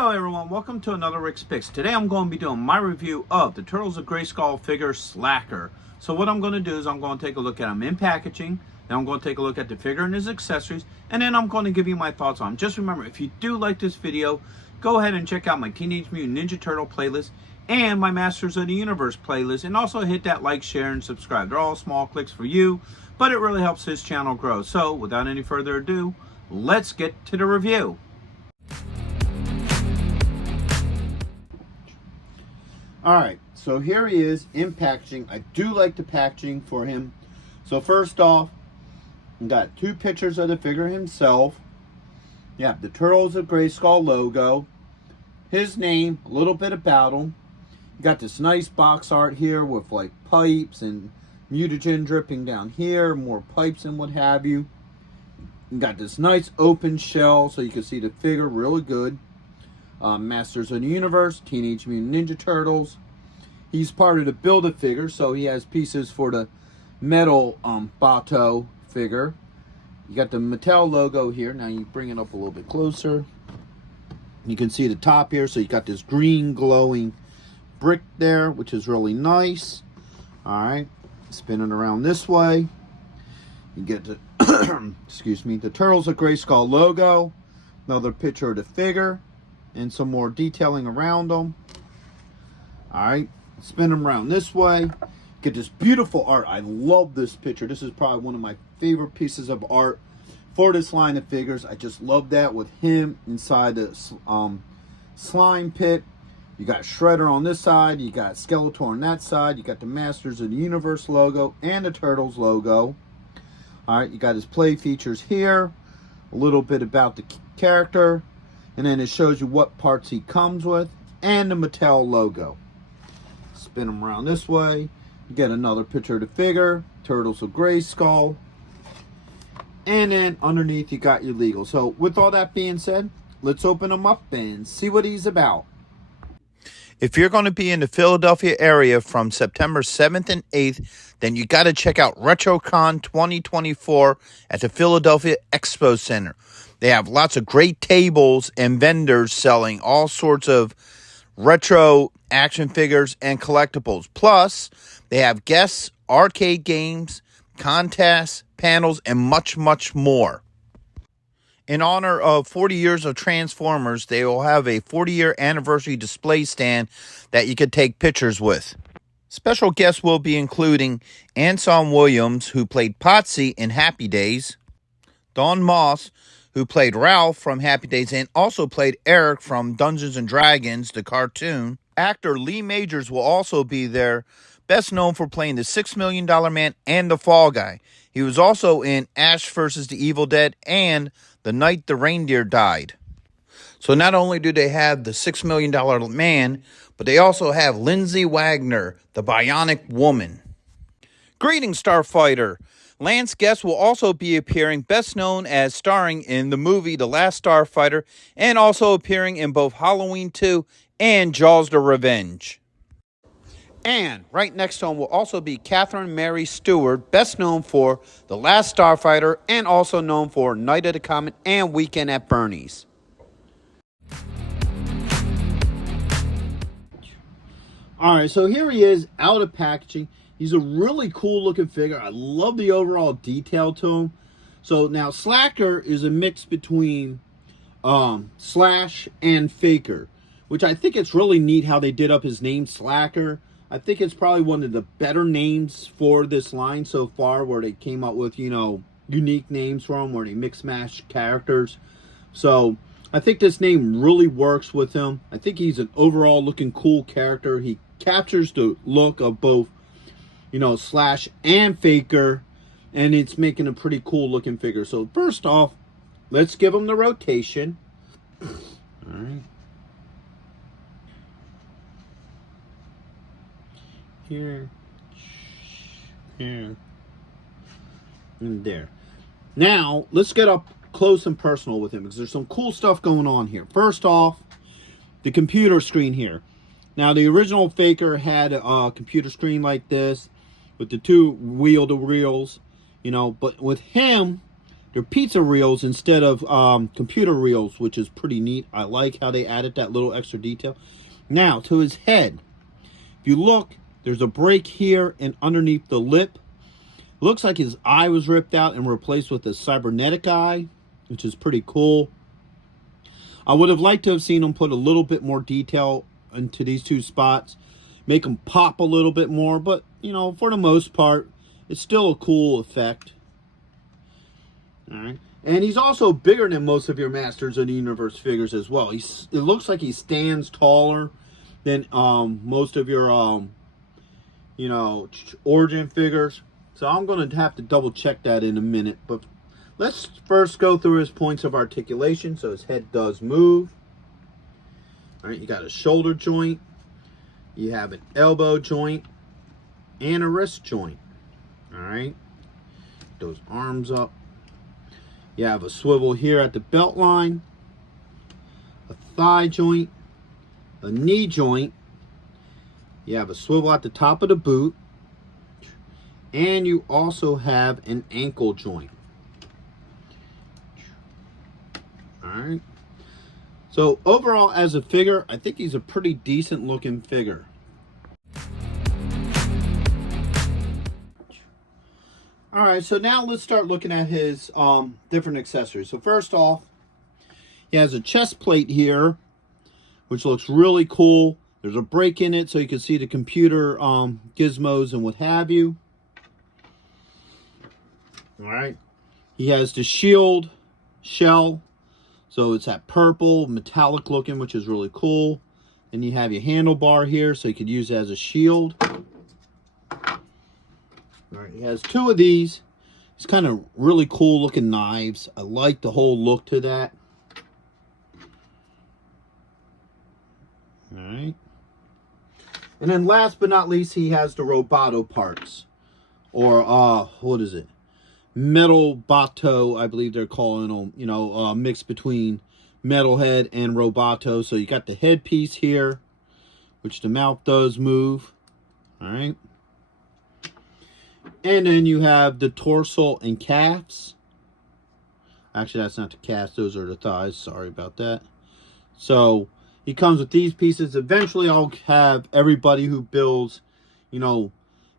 Hello everyone, welcome to another Rick's Picks. Today I'm going to be doing my review of the Turtles of Grayskull figure Sla'ker. So what I'm going to do is I'm going to take a look at him in packaging, then I'm going to take a look at the figure and his accessories, and then I'm going to give you my thoughts on him. Just remember, if you do like this video, go ahead and check out my Teenage Mutant Ninja Turtle playlist and my Masters of the Universe playlist, and also hit that like, share, and subscribe. They're all small clicks for you, but it really helps this channel grow. So without any further ado, let's get to the review. Alright, so here he is in packaging. I do like the packaging for him. So first off, we got two pictures of the figure himself. Yeah, the Turtles of Grayskull logo. His name, a little bit about him. You got this nice box art here with like pipes and mutagen dripping down here, more pipes and what have you. You got this nice open shell so you can see the figure really good. Masters of the Universe, Teenage Mutant Ninja Turtles. He's part of the Build-A-Figure, so he has pieces for the metal Bato figure. You got the Mattel logo here. Now you bring it up a little bit closer. You can see the top here, so you got this green glowing brick there, which is really nice. Alright, spin it around this way. You get the, excuse me, the Turtles of Grayskull logo. Another picture of the figure. And some more detailing around them. Alright, spin them around this way. Get this beautiful art. I love this picture. This is probably one of my favorite pieces of art for this line of figures. I just love that with him inside the slime pit. You got Shredder on this side. You got Skeletor on that side. You got the Masters of the Universe logo and the Turtles logo. Alright, you got his play features here. A little bit about the character. And then it shows you what parts he comes with and the Mattel logo. Spin them around this way. You get another picture of the figure, Turtles of Grayskull. And then underneath you got your legal. So with all that being said, let's open him up and see what he's about. If you're going to be in the Philadelphia area from September 7th and 8th, then you got to check out RetroCon 2024 at the Philadelphia Expo Center. They have lots of great tables and vendors selling all sorts of retro action figures and collectibles. Plus, they have guests, arcade games, contests, panels, and much, much more. In honor of 40 years of Transformers, they will have a 40-year anniversary display stand that you could take pictures with. Special guests will be including Anson Williams, who played Potsy in Happy Days, Don Moss, who played Ralph from Happy Days and also played Eric from Dungeons & Dragons, the cartoon. Actor Lee Majors will also be there, best known for playing the $6 Million Man and the Fall Guy. He was also in Ash vs. the Evil Dead and The Night the Reindeer Died. So not only do they have the $6 Million Man, but they also have Lindsay Wagner, the Bionic Woman. Greetings, Starfighter! Lance Guest will also be appearing, best known as starring in the movie The Last Starfighter, and also appearing in both Halloween 2 and Jaws the Revenge. And right next to him will also be Catherine Mary Stewart, best known for The Last Starfighter, and also known for Night of the Comet and Weekend at Bernie's. Alright, so here he is out of packaging. He's a really cool looking figure. I love the overall detail to him. So now Sla'ker is a mix between Slash and Faker, which I think it's really neat how they did up his name, Sla'ker. I think it's probably one of the better names for this line so far, where they came up with, you know, unique names for him, where they mix match characters. So I think this name really works with him. I think he's an overall looking cool character. He captures the look of both, you know, Slash and Faker, and it's making a pretty cool looking figure. So first off, let's give him the rotation. All right. Here, and there. Now, let's get up close and personal with him, because there's some cool stuff going on here. First off, the computer screen here. Now, the original Faker had a computer screen like this with the two wheel-to-wheels, you know, but with him, they're pizza reels instead of computer reels, which is pretty neat. I like how they added that little extra detail. Now, to his head. If you look, there's a break here and underneath the lip. Looks like his eye was ripped out and replaced with a cybernetic eye, which is pretty cool. I would have liked to have seen him put a little bit more detail into these two spots. Make them pop a little bit more, but, you know, for the most part, it's still a cool effect. Alright. And he's also bigger than most of your Masters of the Universe figures as well. It looks like he stands taller than most of your, you know, Origin figures. So I'm going to have to double check that in a minute. But let's first go through his points of articulation. So his head does move. Alright, you got a shoulder joint. You have an elbow joint and a wrist joint. Alright. Those arms up. You have a swivel here at the belt line, a thigh joint, a knee joint. You have a swivel at the top of the boot, and you also have an ankle joint. Alright. So overall, as a figure, I think he's a pretty decent looking figure. Alright, so now let's start looking at his different accessories. So first off, he has a chest plate here, which looks really cool. There's a break in it so you can see the computer gizmos and what have you. Alright, he has the shield shell. So it's that purple, metallic looking, which is really cool. Then you have your handlebar here, so you could use it as a shield. Alright, he has two of these. It's kind of really cool looking knives. I like the whole look to that. Alright. And then last but not least, he has the Roboto parts. Or, what is it? Metal Bato, I believe they're calling them. You know, mixed between Metalhead and Roboto. So you got the headpiece here, which the mouth does move. Alright. And then you have the torso and calves. Actually, that's not the calves. Those are the thighs. Sorry about that. So, he comes with these pieces. Eventually, I'll have everybody who builds, you know,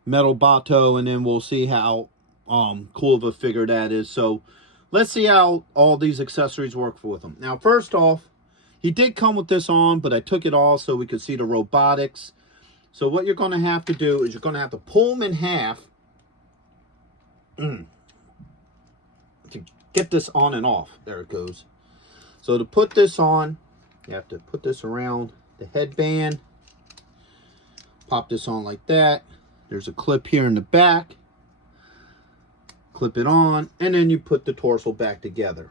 Metal Bato. And then we'll see how cool of a figure that is. So, let's see how all these accessories work with him. Now, first off, he did come with this on, but I took it off so we could see the robotics. So, what you're going to have to do is you're going to have to pull them in half. To get this on and off. There it goes. So to put this on, you have to put this around the headband. Pop this on like that. There's a clip here in the back. Clip it on, and then you put the torso back together.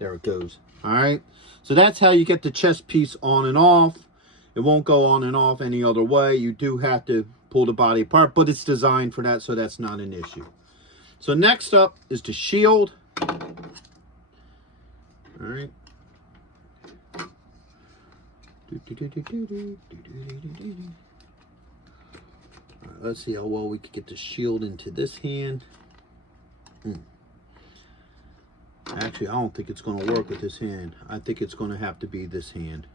There it goes. Alright. So that's how you get the chest piece on and off. It won't go on and off any other way. You do have to pull the body apart, but it's designed for that, so that's not an issue. So next up is the shield. All right. Let's see how well we can get the shield into this hand. Actually, I don't think it's going to work with this hand. I think it's going to have to be this hand.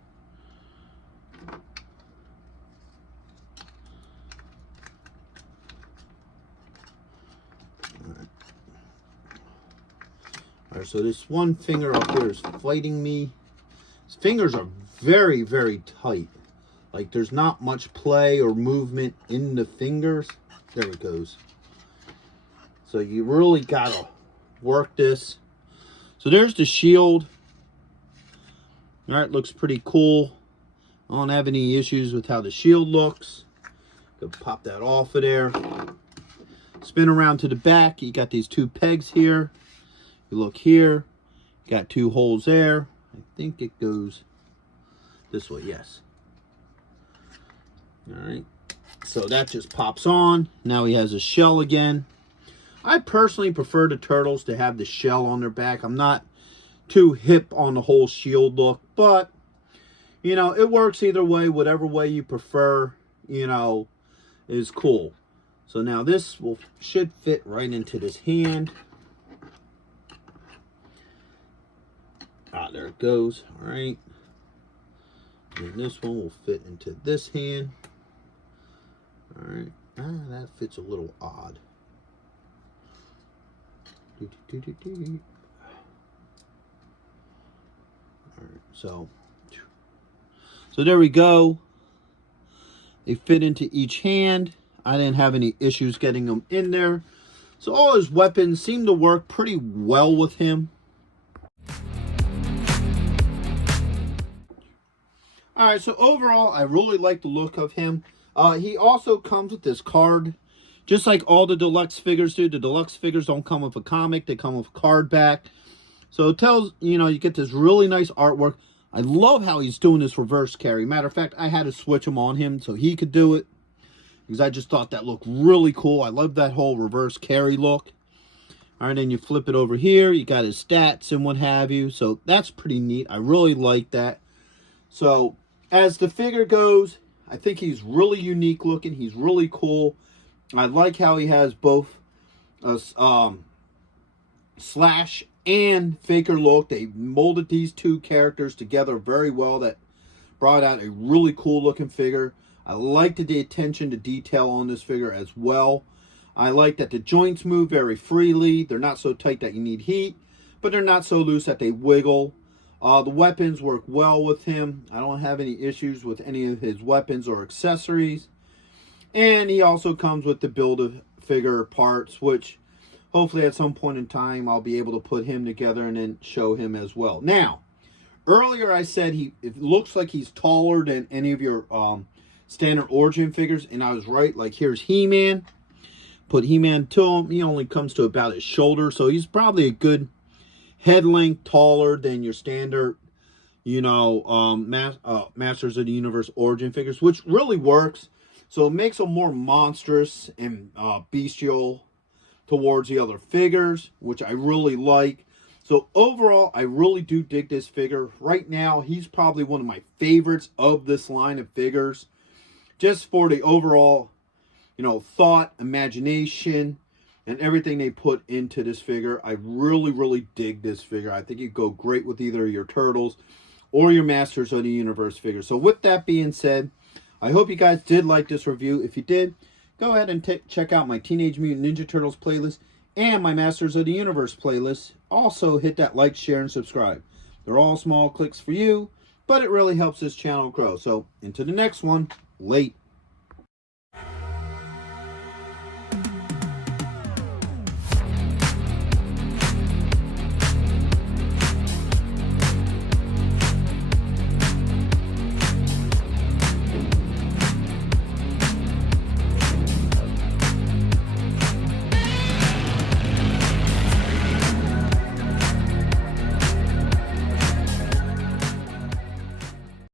Alright, so this one finger up here is fighting me. His fingers are very, very tight. Like, there's not much play or movement in the fingers. There it goes. So you really gotta work this. So there's the shield. Alright, looks pretty cool. I don't have any issues with how the shield looks. Go pop that off of there. Spin around to the back. You got these two pegs here. You look here. You got two holes there. I think it goes this way. Yes. Alright. So that just pops on. Now he has a shell again. I personally prefer the Turtles to have the shell on their back. I'm not too hip on the whole shield look, but you know, it works either way. Whatever way you prefer, you know, is cool. So now this should fit right into this hand. Ah, there it goes. All right. And this one will fit into this hand. All right. Ah, that fits a little odd. All right. So there we go. They fit into each hand. I didn't have any issues getting them in there. So all his weapons seem to work pretty well with him. Alright, so overall, I really like the look of him. He also comes with this card. Just like all the deluxe figures do. The deluxe figures don't come with a comic. They come with a card back. So it tells, you know, you get this really nice artwork. I love how he's doing this reverse carry. Matter of fact, I had to switch him on him so he could do it, because I just thought that looked really cool. I love that whole reverse carry look. All right, then you flip it over here. You got his stats and what have you. So that's pretty neat. I really like that. So as the figure goes, I think he's really unique looking. He's really cool. I like how he has both a Slash and Faker look. They molded these two characters together very well. That brought out a really cool looking figure. I like the attention to detail on this figure as well. I like that the joints move very freely. They're not so tight that you need heat, but they're not so loose that they wiggle. The weapons work well with him. I don't have any issues with any of his weapons or accessories. And he also comes with the Build-A-Figure parts, which hopefully at some point in time I'll be able to put him together and then show him as well. Now, earlier I said it looks like he's taller than any of your standard Origin figures, and I was right. Like, here's He-Man. Put He-Man to him. He only comes to about his shoulder, so he's probably a good head length taller than your standard, you know, Masters of the Universe Origin figures, which really works. So it makes them more monstrous and bestial towards the other figures, which I really like. So overall, I really do dig this figure. Right now, he's probably one of my favorites of this line of figures. Just for the overall, you know, thought, imagination, and everything they put into this figure. I really, really dig this figure. I think it'd go great with either your Turtles or your Masters of the Universe figure. So with that being said, I hope you guys did like this review. If you did, go ahead and check out my Teenage Mutant Ninja Turtles playlist and my Masters of the Universe playlist. Also, hit that like, share, and subscribe. They're all small clicks for you, but it really helps this channel grow. So, into the next one. Late.